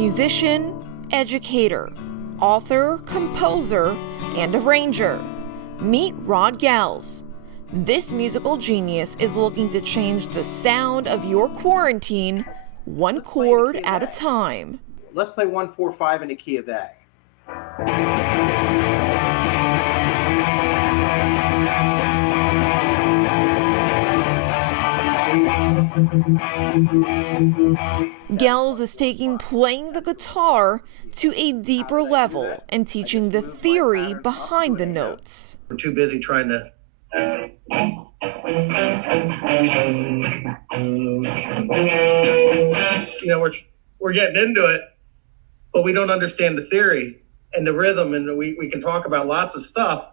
musician, educator, author, composer, and arranger. Meet Goelz. This musical genius is looking to change the sound of your quarantine one chord at a time. Let's play 1-4-5 in the key of A. Goelz is taking playing the guitar to a deeper level and teaching the theory behind the notes. We're too busy trying to we're getting into it, but we don't understand the theory and the rhythm, and we can talk about lots of stuff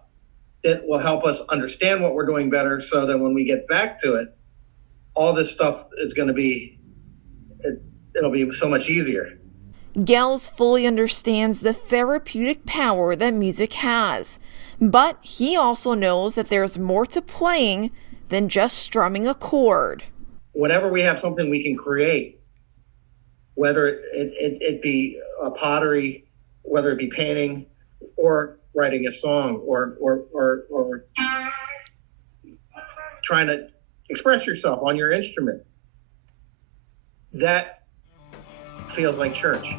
that will help us understand what we're doing better, so that when we get back to it, all this stuff is going to be, it'll be so much easier. Goelz fully understands the therapeutic power that music has, but he also knows that there's more to playing than just strumming a chord. Whenever we have something we can create, whether it be pottery, whether it be painting, or writing a song, or trying to express yourself on your instrument, that feels like church.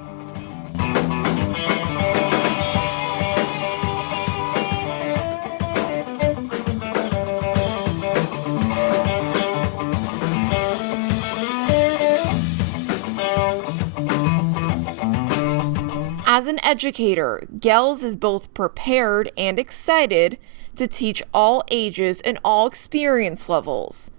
As an educator, Goelz is both prepared and excited to teach all ages and all experience levels.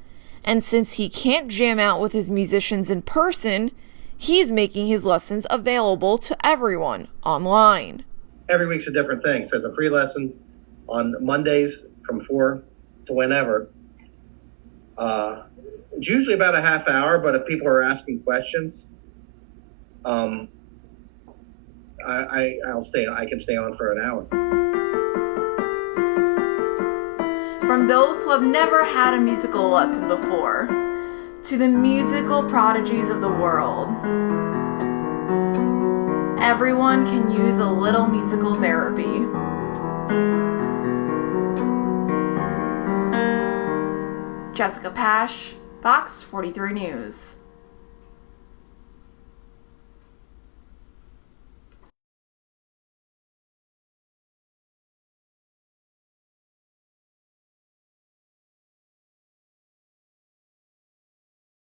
And since he can't jam out with his musicians in person, he's making his lessons available to everyone online. Every week's a different thing. So it's a free lesson on Mondays from 4 to whenever. It's usually about a half hour, but if people are asking questions, I can stay on for an hour. From those who have never had a musical lesson before, to the musical prodigies of the world, everyone can use a little musical therapy. Jessica Pash, Fox 43 News.